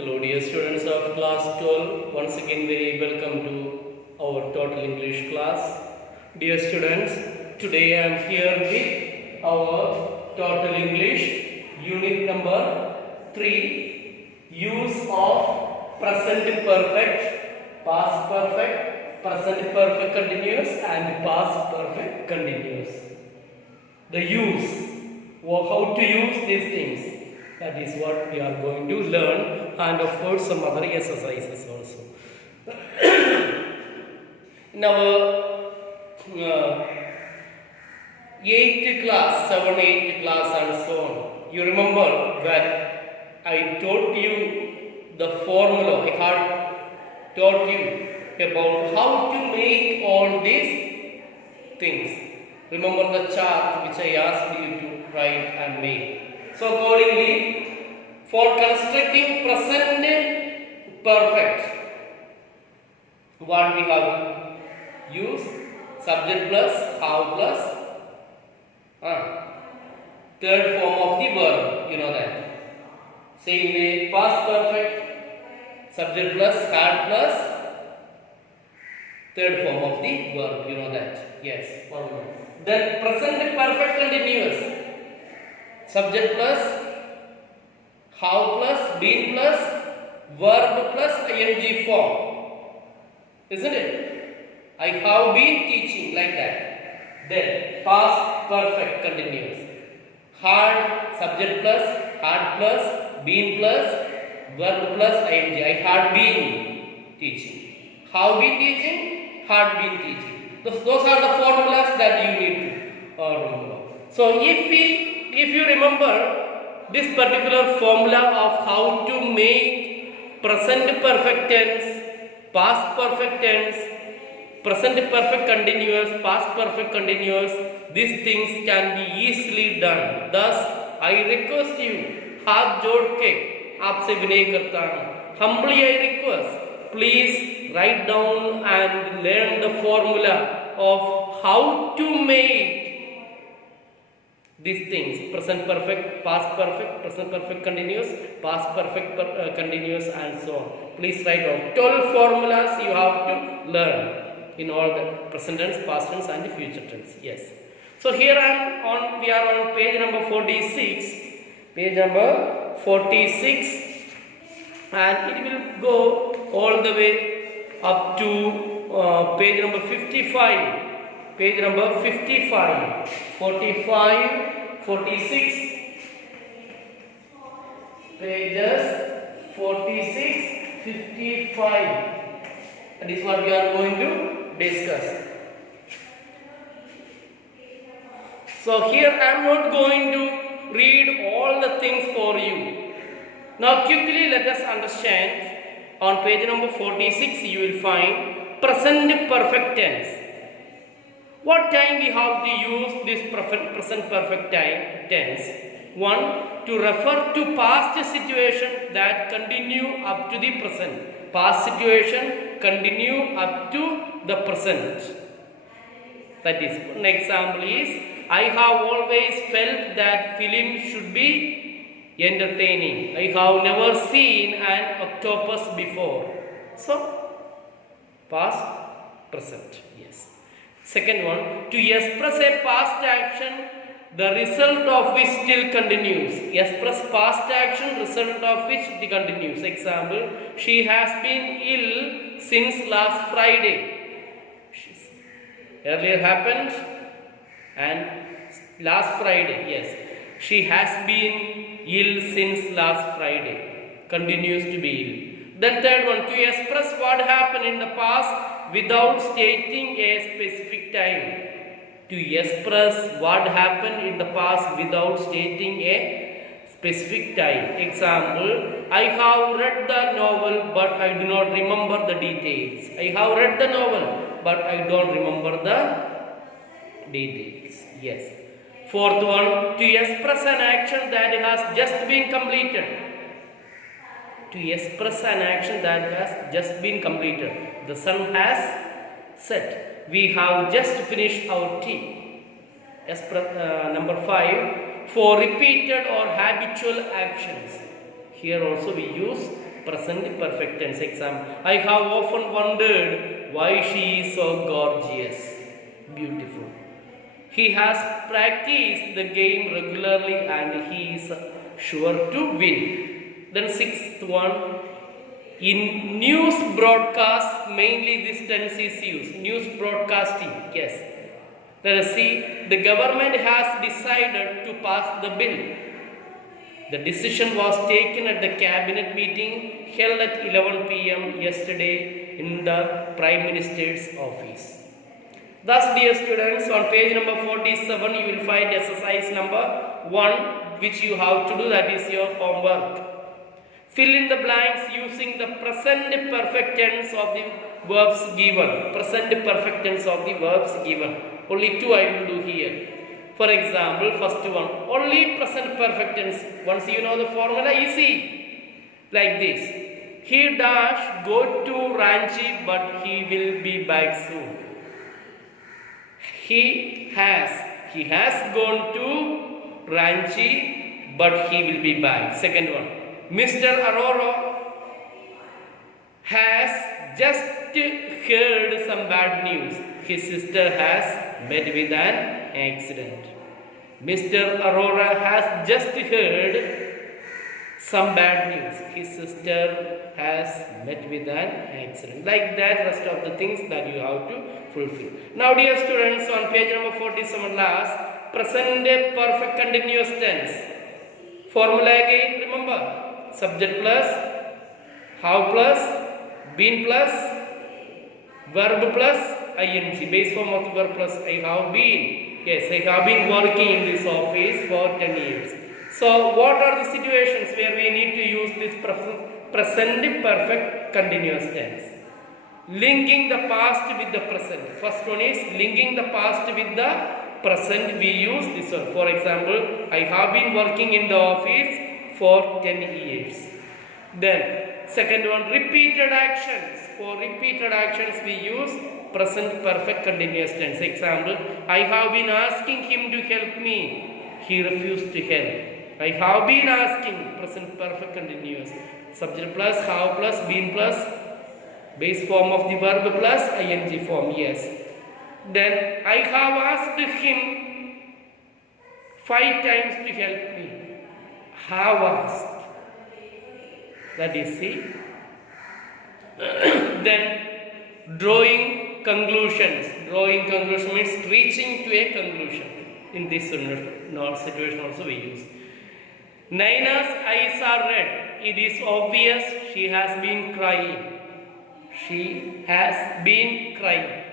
Hello dear students of class 12, once again very welcome to our total English class. Dear students, today I am here with our total English unit number 3, use of present perfect, past perfect, present perfect continuous and past perfect continuous. The use, or how to use these things, that is what we are going to learn, and of course some other exercises also. In our 8th class, 7, 8th class and so on, you remember that I taught you the formula, I had taught you about how to make all these things. Remember the chart which I asked you to write and make. So accordingly, for constructing present perfect, what we have used? Subject plus, have plus, third form of the verb, you know that. Same way, past perfect, subject plus, had plus, third form of the verb, you know that. Yes, one more. Then present perfect continuous, subject plus, have plus, been plus, verb plus ing form, isn't it? I have been teaching, like that. Then past perfect continuous, had, subject plus, had plus, been plus, verb plus ing. I had been teaching, have been teaching, had been teaching. Those are the formulas that you need to remember. So if you remember this particular formula of how to make present perfect tense, past perfect tense, present perfect continuous, past perfect continuous, these things can be easily done. Thus, I request you, हाथ जोड़ के आपसे विनय करता हूँ. Humbly I request, please write down and learn the formula of how to make these things: present perfect, past perfect, present perfect continuous, past perfect continuous, and so on. Please write down 12 formulas you have to learn in all the present tense, past tense and the future tense. Yes. So here we are on page number 46. Page number 46, and it will go all the way up to page number 55. Page number 55, 45, 46, pages 46, 55. That is what we are going to discuss. So here I am not going to read all the things for you. Now quickly let us understand. On page number 46 you will find present perfect tense. What time we have to use this present perfect tense? 1. To refer to past situation that continue up to the present. Past situation continue up to the present. That is, an example is, I have always felt that film should be entertaining. I have never seen an octopus before. So, past, present. Yes. Second one, to express a past action, the result of which still continues. Express past action, result of which it continues. Example, she has been ill since last Friday. Earlier happened and last Friday. Yes, she has been ill since last Friday. Continues to be ill. Then third one, to express what happened in the past without stating a specific time. To express what happened in the past without stating a specific time. Example, I have read the novel but I do not remember the details. I have read the novel but I don't remember the details. Yes. Fourth one, to express an action that has just been completed. To express an action that has just been completed. The sun has set. We have just finished our tea. Number 5, for repeated or habitual actions. Here also we use present perfect tense. Example, I have often wondered why she is so gorgeous. Beautiful. He has practiced the game regularly and he is sure to win. Then sixth one, in news broadcasts, mainly this tense is used. News broadcasting, yes. Let us see, the government has decided to pass the bill. The decision was taken at the cabinet meeting held at 11 p.m. yesterday in the Prime Minister's office. Thus, dear students, on page number 47, you will find exercise number 1, which you have to do, that is your homework. Fill in the blanks using the present perfect tense of the verbs given. Present perfect tense of the verbs given. Only 2 I will do here. For example, first one, only present perfect tense. Once you know the formula, easy. Like this. He dash go to Ranchi, but he will be back soon. He has gone to Ranchi, but he will be back. Second one, Mr. Arora has just heard some bad news. His sister has met with an accident. Mr. Arora has just heard some bad news. His sister has met with an accident. Like that, rest of the things that you have to fulfill. Now, dear students, on page number 47 last, present perfect continuous tense. Formula again, remember, subject plus, have plus, been plus, verb plus, ing. Base form of the verb plus I have been. Yes, I have been working in this office for 10 years. So, what are the situations where we need to use this present perfect continuous tense? Linking the past with the present. First one is linking the past with the present. We use this one. For example, I have been working in the office for 10 years. Then, second one, repeated actions. For repeated actions, we use present perfect continuous tense. Example, I have been asking him to help me. He refused to help. I have been asking, present perfect continuous. Subject plus, have plus, been plus, base form of the verb plus, ing form, yes. Then, I have asked him 5 times to help me. Have asked. That is C. Then, drawing conclusions. Drawing conclusion means reaching to a conclusion. In this situation also we use. Naina's eyes are red. It is obvious she has been crying. She has been crying.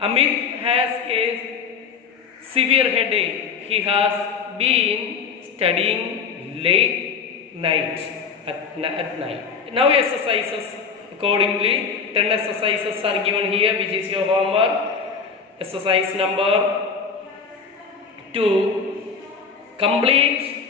Amit has a severe headache. He has been studying late night at night. Now exercises. Accordingly, 10 exercises are given here, which is your homework. Exercise number 2. Complete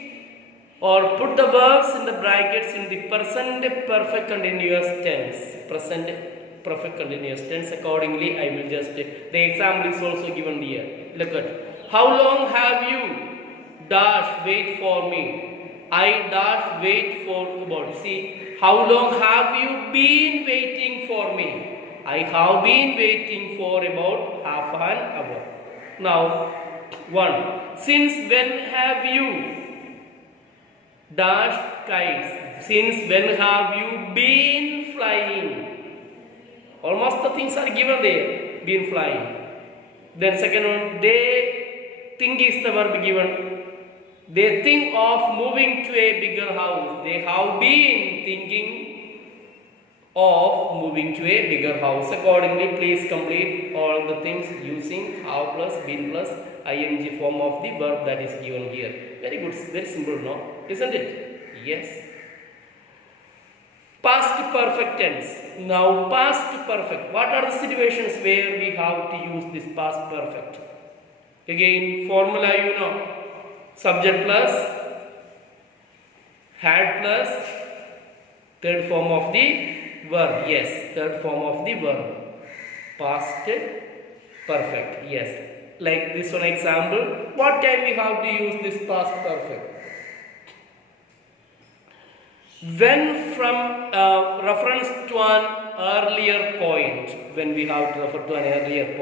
or put the verbs in the brackets in the present perfect continuous tense. Present perfect continuous tense. Accordingly, I will just, the example is also given here. Look at, how long have you dash wait for me? I dash wait for about. See, how long have you been waiting for me? I have been waiting for about half an hour. Now, 1. Since when have you dashed kites? Since when have you been flying? Almost the things are given there. Been flying. Then second one, they think is the verb given. They think of moving to a bigger house. They have been thinking of moving to a bigger house. Accordingly, please complete all the things using have plus, been plus, ing form of the verb that is given here. Very good, very simple, no? Isn't it? Yes. Past perfect tense. Now, past perfect. What are the situations where we have to use this past perfect? Again, formula you know. Subject plus, had plus, third form of the verb. Yes, third form of the verb. Past perfect. Yes. Like this one example. What time we have to use this past perfect? when from reference to an earlier point, when we have to refer to an earlier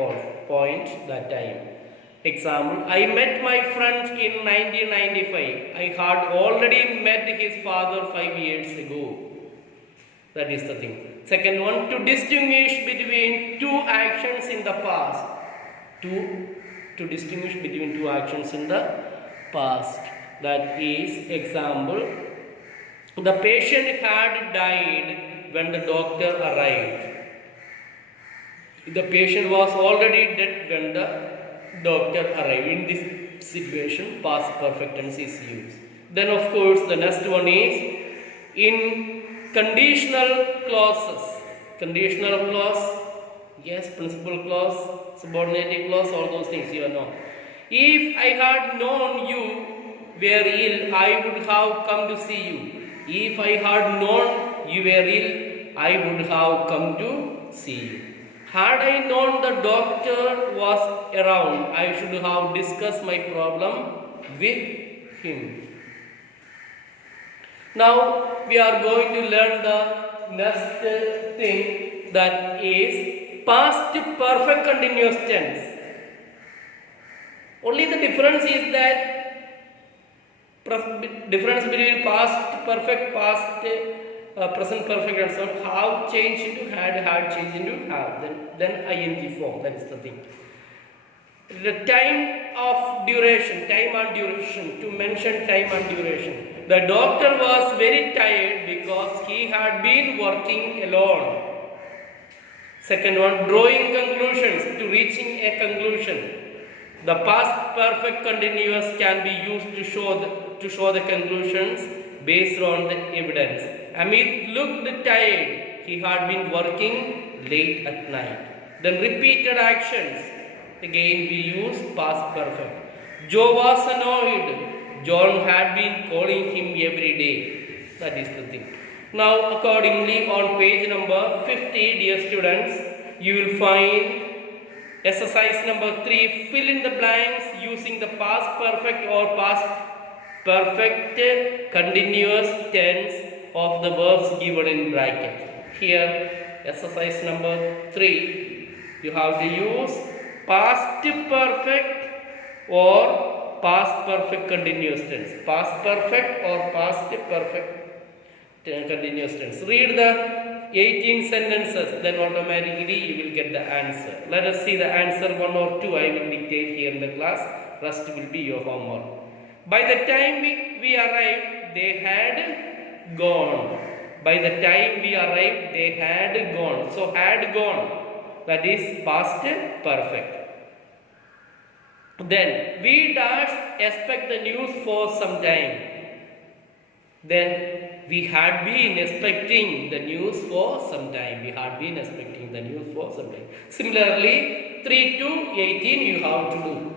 point that time. Example, I met my friend in 1995. I had already met his father 5 years ago. That is the thing. Second one, to distinguish between two actions in the past. To distinguish between two actions in the past. That is, example, the patient had died when the doctor arrived. The patient was already dead when the doctor arrived. In this situation, past perfect tense is used. Then of course the next one is in conditional clauses. Conditional clause, yes, principal clause, subordinating clause, all those things you know. If I had known you were ill, I would have come to see you. If I had known you were ill, I would have come to see you. Had I known the doctor was around, I should have discussed my problem with him. Now we are going to learn the next thing, that is past perfect continuous tense. Only the difference is that difference between past perfect, past present perfect and so on, have changed into had changed into have, then ing form. That is the thing. The time of duration, time and duration, to mention time and duration. The doctor was very tired because he had been working alone. Second one, drawing conclusions, to reaching a conclusion. The past perfect continuous can be used to show the conclusions based on the evidence. Amit looked tired. He had been working late at night. Then repeated actions. Again we use past perfect. Joe was annoyed. John had been calling him every day. That is the thing. Now accordingly on page number 50, dear students, you will find exercise number 3, fill in the blanks using the past perfect or past perfect continuous tense of the verbs given in bracket. Here, exercise number 3, you have to use past perfect or past perfect continuous tense. Past perfect or past perfect continuous tense. Read the 18 sentences, then automatically you will get the answer. Let us see the answer, 1 or 2 I will dictate here in the class, rest will be your homework. By the time we arrived, they had gone. By the time we arrived, they had gone. So had gone, that is past perfect. Then we dash expect the news for some time. Then we had been expecting the news for some time. We had been expecting the news for some time. Similarly, 3 to 18 you have to do.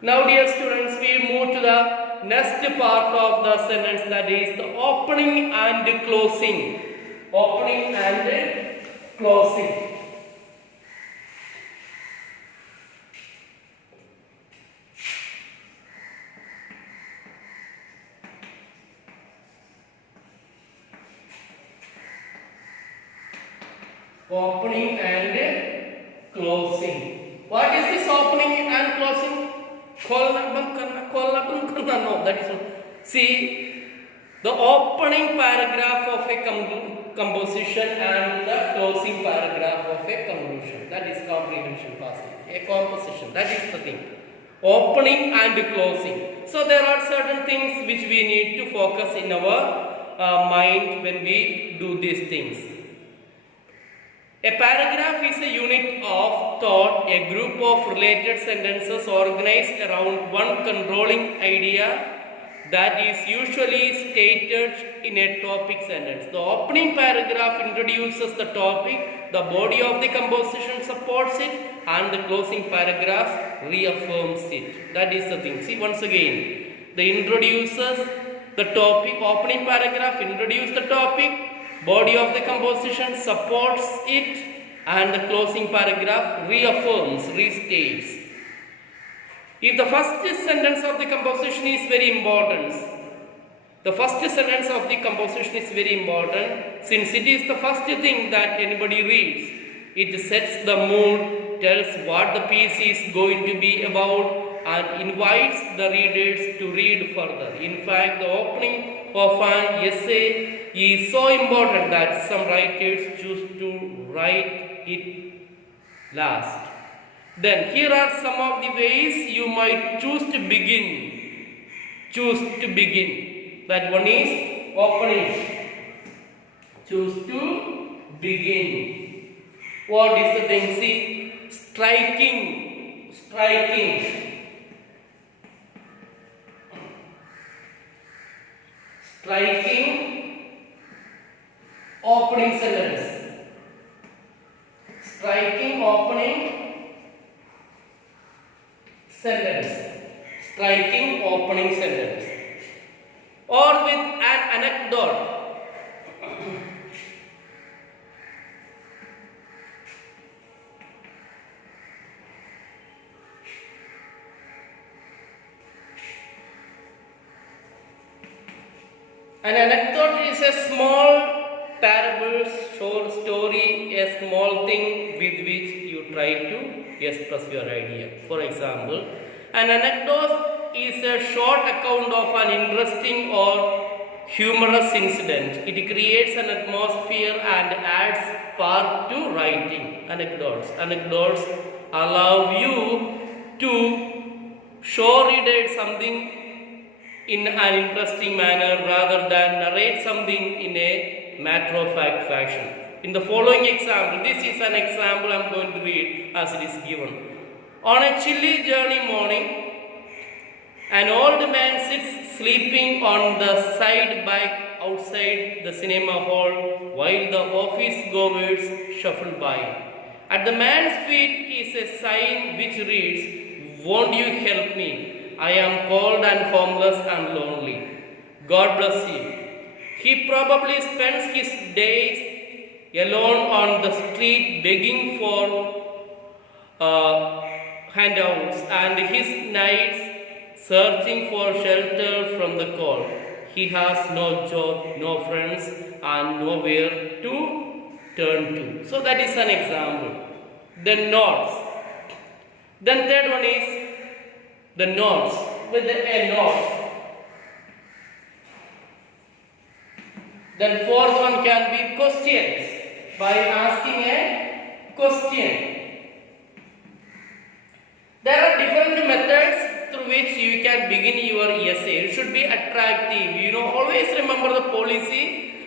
Now dear students, we move to the next part of the sentence, that is the opening and closing. Opening and closing. Opening and closing. What is this opening and closing? No, that is not. See, the opening paragraph of a composition and the closing paragraph of a conclusion. That is comprehension passage. A composition. That is the thing. Opening and closing. So there are certain things which we need to focus in our mind when we do these things. A paragraph is a unit of thought, a group of related sentences organized around one controlling idea that is usually stated in a topic sentence. The opening paragraph introduces the topic, the body of the composition supports it, and the closing paragraph reaffirms it. That is the thing. See, once again, the introduces the topic, opening paragraph introduces the topic, body of the composition supports it, and the closing paragraph reaffirms, restates. If the first sentence of the composition is very important, The first sentence of the composition is very important since it is the first thing that anybody reads. It sets the mood, tells what the piece is going to be about, and invites the readers to read further. In fact, the opening of an essay is so important that some writers choose to write it last. Then here are some of the ways you might choose to begin. Choose to begin. That one is opening. Choose to begin. What is the thing? See, striking. Striking. Striking opening sentence. Striking opening sentence. Striking opening sentence. Or with an anecdote. An anecdote is a small parable, short story, a small thing with which you try to express your idea. For example, an anecdote is a short account of an interesting or humorous incident. It creates an atmosphere and adds part to writing. Anecdotes allow you to show readers something in an interesting manner rather than narrate something in a matter-of-fact fashion. In the following example, this is an example I am going to read as it is given. On a chilly journey morning, an old man sits sleeping on the side bike outside the cinema hall while the office goers shuffle by. At the man's feet is a sign which reads, "Won't you help me? I am cold and homeless and lonely. God bless you." He probably spends his days alone on the street begging for handouts and his nights searching for shelter from the cold. He has no job, no friends, and nowhere to turn to. So that is an example. Then notes. Then third one is the notes with a note. Then fourth one can be questions by asking a question. There are different methods through which you can begin your essay. It should be attractive. Always remember the policy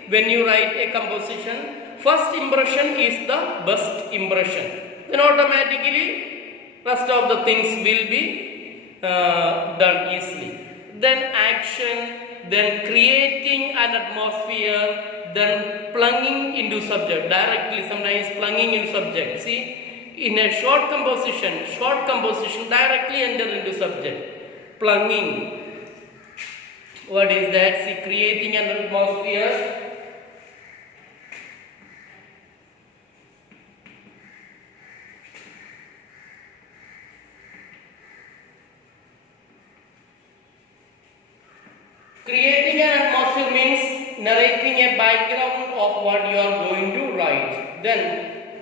when you write a composition. First impression is the best impression. Then automatically rest of the things will be done easily. Then action, then creating an atmosphere, then plunging into subject directly, sometimes plunging into subject. See, in a short composition directly enter into subject. Plunging. What is that? See, creating an atmosphere. Creating an atmosphere means narrating a background of what you are going to write. Then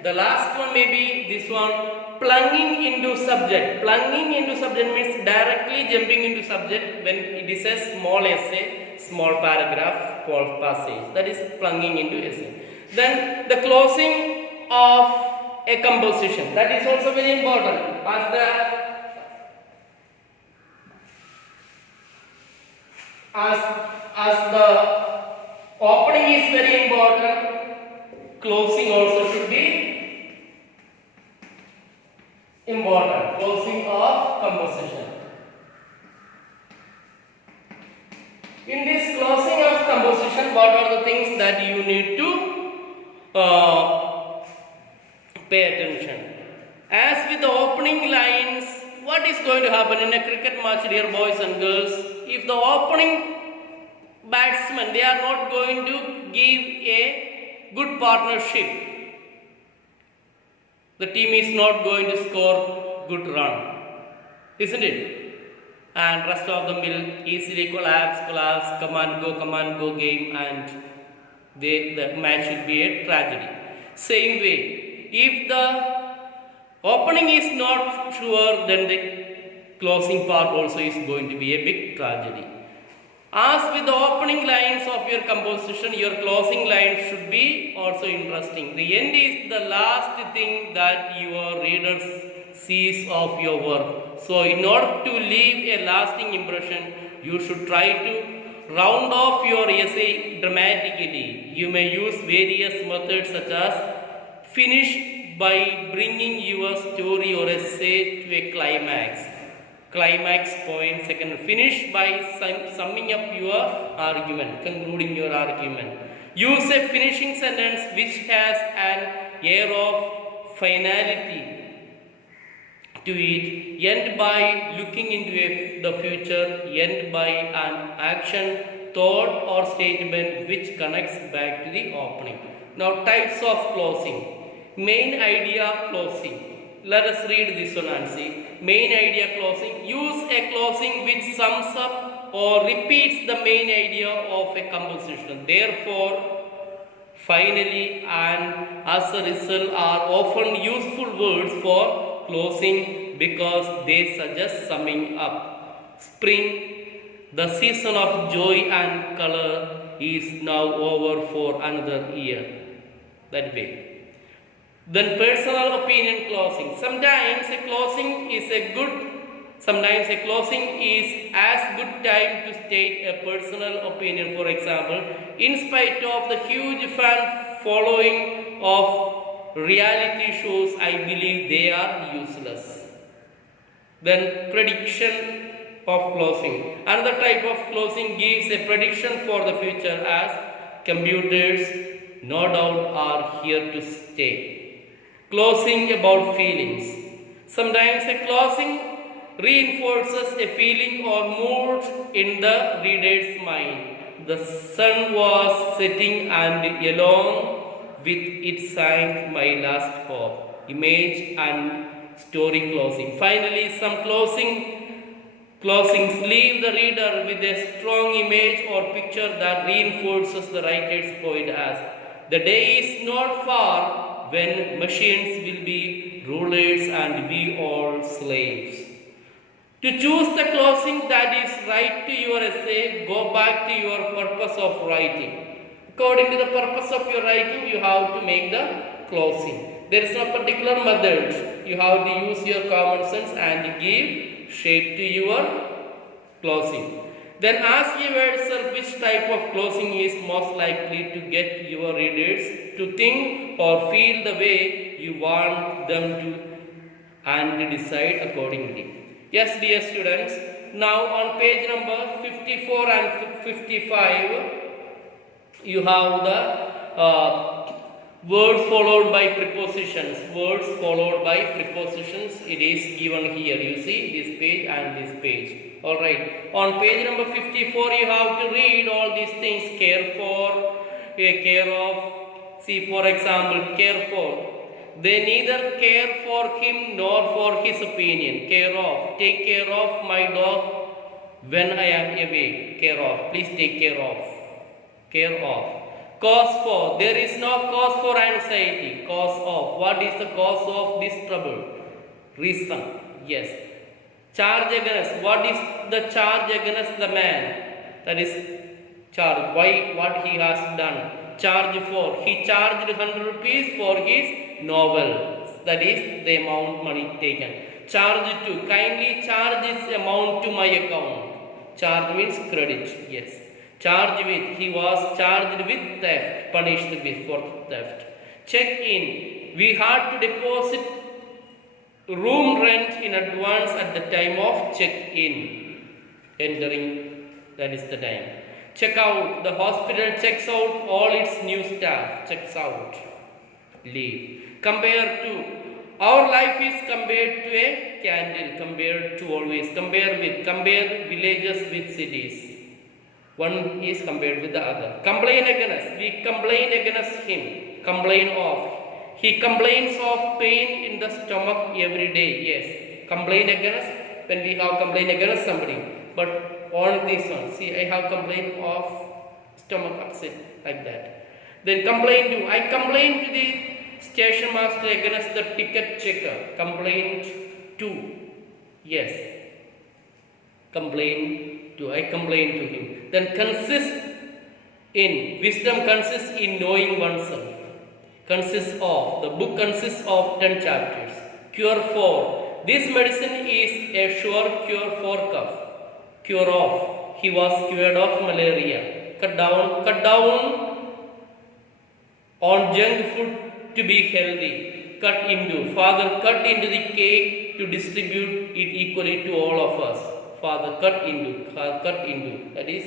the last one may be this one, plunging into subject. Plunging into subject means directly jumping into subject when it is a small essay, small paragraph, small passage. That is plunging into essay. Then the closing of a composition. That is also very important. As the opening is very important, closing also should be important. Closing of composition. In this closing of composition, what are the things that you need to pay attention? As with the opening lines, what is going to happen in a cricket match, dear boys and girls? If the opening batsmen, they are not going to give a good partnership, the team is not going to score good run, isn't it? and rest of them will easily collapse, command go game, and the match will be a tragedy. Same way, if the opening is not sure, then the closing part also is going to be a big tragedy. As with the opening lines of your composition, your closing lines should be also interesting. The end is the last thing that your readers sees of your work. So in order to leave a lasting impression, you should try to round off your essay dramatically. You may use various methods such as finish by bringing your story or essay to a climax point. Second, finish by summing up your argument, concluding your argument. Use a finishing sentence which has an air of finality to it. End by looking into the future. End by an action, thought or statement which connects back to the opening. Now, types of closing. Main idea closing. Let us read this one and see. Main idea closing. Use a closing which sums up or repeats the main idea of a composition. Therefore, finally, and as a result are often useful words for closing because they suggest summing up. Spring, the season of joy and color, is now over for another year. That way. Then personal opinion closing. Sometimes a closing is as good time to state a personal opinion. For example, in spite of the huge fan following of reality shows, I believe they are useless. Then prediction of closing. Another type of closing gives a prediction for the future, as computers no doubt are here to stay. Closing about feelings. Sometimes a closing reinforces a feeling or mood in the reader's mind. The sun was setting and along with it sank my last hope. Image and story closing. Finally, some closings leave the reader with a strong image or picture that reinforces the writer's point, as the day is not far when machines will be rulers and we all slaves. To choose the closing that is right to your essay, go back to your purpose of writing. According to the purpose of your writing, you have to make the closing. There is no particular method. You have to use your common sense and give shape to your closing. Then ask yourself which type of closing is most likely to get your readers to think or feel the way you want them to, and decide accordingly. Yes, dear students, now on page number 54 and 55, you have the words followed by prepositions. Words followed by prepositions. It is given here. You see this page and this page. Alright. On page number 54, you have to read all these things. Care for, care of. See, for example, care for. They neither care for him nor for his opinion. Care of. Take care of my dog when I am away. Care of. Please take care of. Care of. Cause for. There is no cause for anxiety. Cause of. What is the cause of this trouble? Reason. Yes. Charge against. What is the charge against the man? That is charge. Why? What he has done. Charge for. He charged 100 rupees for his novel. That is the amount money taken. Charge to. Kindly charge this amount to my account. Charge means credit. Yes. Charge with. He was charged with theft. Punished with for theft. Check in. We had to deposit room rent in advance at the time of check-in. Entering. That is the time. Check out. The hospital checks out all its new staff. Checks out. Leave. Compare to. Our life is compared to a candle. Compared to always. Compare with. Compare villages with cities. One is compared with the other. Complain against. We complain against him. Complain of. He complains of pain in the stomach every day. Yes. Complain against when we have complaint against somebody. But on this one, see, I have complaint of stomach upset, like that. Then complaint to, I complain to the station master against the ticket checker. Complaint to, yes, complain to, I complain to him. Then consist in, wisdom consists in knowing oneself. Consists of, the book consists of 10 chapters. Cure for, this medicine is a sure cure for cough. Cure of, he was cured of malaria. Cut down on junk food to be healthy. Cut into, Father, cut into the cake to distribute it equally to all of us. Father, cut into, that is,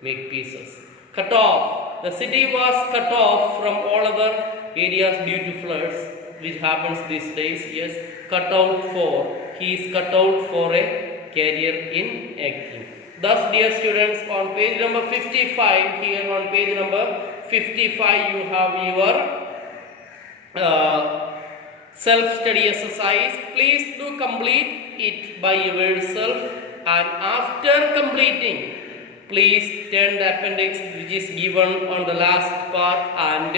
make pieces. Cut off, the city was cut off from all other areas due to floods, which happens these days. Yes, cut out for, he is cut out for a career in acting. Thus, dear students, on page number 55, here on page number 55, you have your self-study exercise. Please do complete it by yourself, and after completing, please turn the appendix which is given on the last part and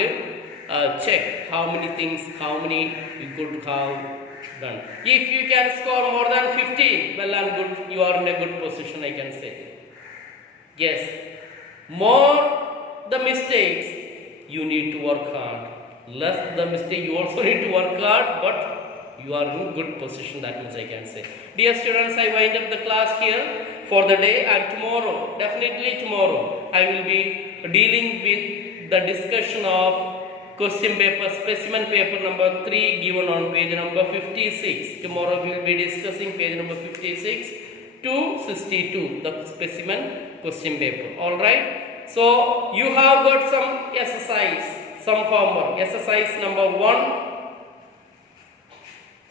check how many things, how many you could have done. If you can score more than 15, well and good, you are in a good position, I can say. Yes, more the mistakes, you need to work hard. Less the mistake, you also need to work hard, but you are in good position, that much I can say. Dear students, I wind up the class here for the day, and tomorrow, definitely tomorrow, I will be dealing with the discussion of question paper, specimen paper number 3 given on page number 56. Tomorrow we will be discussing page number 56 to 62, the specimen question paper. Alright, so you have got some exercise, some homework. Exercise number 1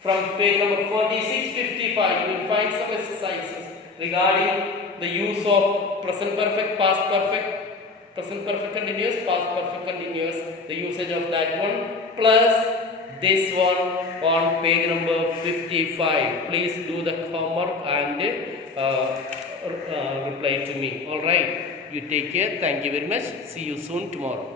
from page number 46, 55. You will find some exercises regarding the use of present perfect, past perfect, present perfect continuous, past perfect continuous, the usage of that one, plus this one on page number 55. Please do the homework and reply to me. Alright, you take care. Thank you very much. See you soon tomorrow.